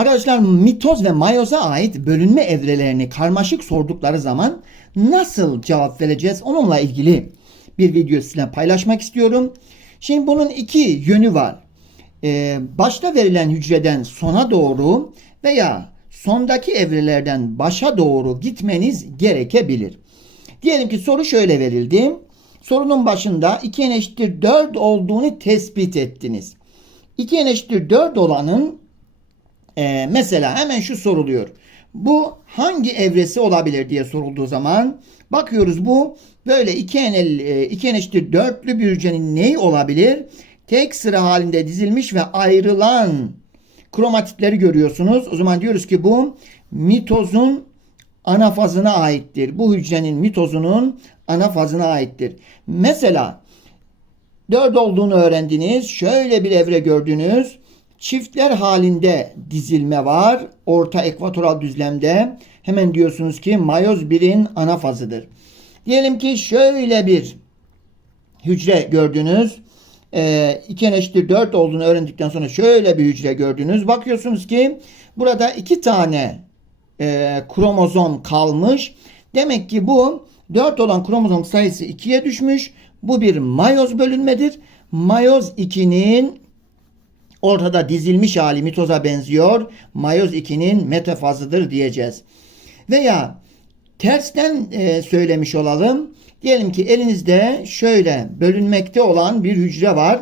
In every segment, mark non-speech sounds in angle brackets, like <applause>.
Arkadaşlar mitoz ve mayoza ait bölünme evrelerini karmaşık sordukları zaman nasıl cevap vereceğiz onunla ilgili bir video sizinle paylaşmak istiyorum. Şimdi bunun iki yönü var. Ee, başta verilen hücreden sona doğru veya sondaki evrelerden başa doğru gitmeniz gerekebilir. Diyelim ki soru şöyle verildi. Sorunun başında 2 n eşittir 4 olduğunu tespit ettiniz. 2 n eşittir 4 olanın e, mesela hemen şu soruluyor. Bu hangi evresi olabilir diye sorulduğu zaman bakıyoruz bu böyle 2 n, e, 2 n eşittir 4'lü bir hücrenin neyi olabilir? Tek sıra halinde dizilmiş ve ayrılan kromatitleri görüyorsunuz. O zaman diyoruz ki bu mitozun ana fazına aittir. Bu hücrenin mitozunun ana fazına aittir. Mesela 4 olduğunu öğrendiniz. Şöyle bir evre gördünüz. Çiftler halinde dizilme var. Orta ekvatoral düzlemde. Hemen diyorsunuz ki mayoz 1'in ana fazıdır. Diyelim ki şöyle bir hücre gördünüz. E, 2 eşittir 4 olduğunu öğrendikten sonra şöyle bir hücre gördünüz. Bakıyorsunuz ki burada iki tane e, kromozom kalmış. Demek ki bu 4 olan kromozom sayısı 2'ye düşmüş. Bu bir mayoz bölünmedir. Mayoz 2'nin ortada dizilmiş hali mitoza benziyor. Mayoz 2'nin metafazıdır diyeceğiz. Veya tersten e, söylemiş olalım. Diyelim ki elinizde şöyle bölünmekte olan bir hücre var.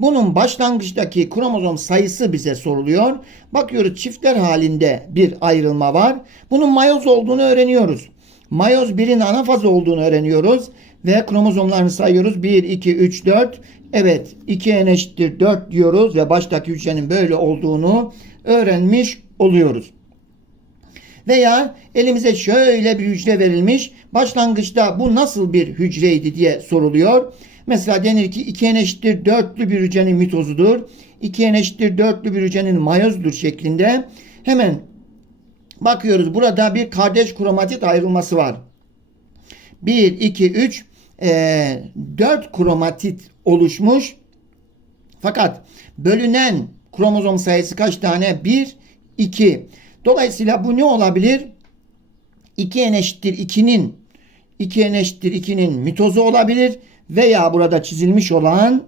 Bunun başlangıçtaki kromozom sayısı bize soruluyor. Bakıyoruz çiftler halinde bir ayrılma var. Bunun mayoz olduğunu öğreniyoruz. Mayoz 1'in ana fazı olduğunu öğreniyoruz. Ve kromozomlarını sayıyoruz. 1, 2, 3, 4. Evet 2 n eşittir 4 diyoruz ve baştaki hücrenin böyle olduğunu öğrenmiş oluyoruz. Veya elimize şöyle bir hücre verilmiş. Başlangıçta bu nasıl bir hücreydi diye soruluyor. Mesela denir ki 2 n eşittir 4'lü bir hücrenin mitozudur. 2 n eşittir 4'lü bir hücrenin mayozdur şeklinde. Hemen bakıyoruz burada bir kardeş kromatit ayrılması var. 1, 2, 3, e, 4 kromatit oluşmuş. Fakat bölünen kromozom sayısı kaç tane? 1, 2. Dolayısıyla bu ne olabilir? 2 n eşittir 2'nin 2 n eşittir 2'nin mitozu olabilir veya burada çizilmiş olan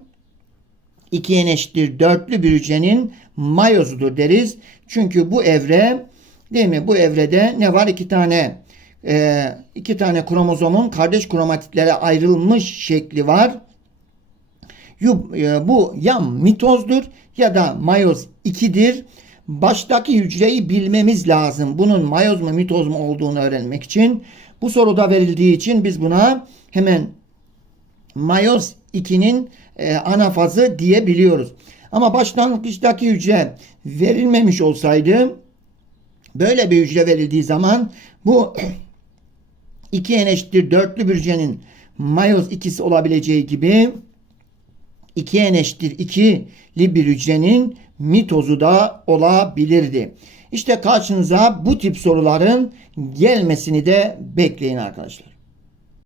2 n eşittir 4'lü bir hücrenin mayozudur deriz. Çünkü bu evre değil mi? Bu evrede ne var? İki tane e, iki tane kromozomun kardeş kromatitlere ayrılmış şekli var. E, bu ya mitozdur ya da mayoz 2'dir. Baştaki hücreyi bilmemiz lazım. Bunun mayoz mu mitoz mu olduğunu öğrenmek için. Bu soruda verildiği için biz buna hemen mayoz 2'nin e, ana fazı diyebiliyoruz. Ama başlangıçtaki hücre verilmemiş olsaydı böyle bir hücre verildiği zaman <clears throat> bu 2 n eşittir 4'lü bir hücrenin mayoz ikisi olabileceği gibi 2 n eşittir 2'li bir hücrenin mitozu da olabilirdi. İşte karşınıza bu tip soruların gelmesini de bekleyin arkadaşlar.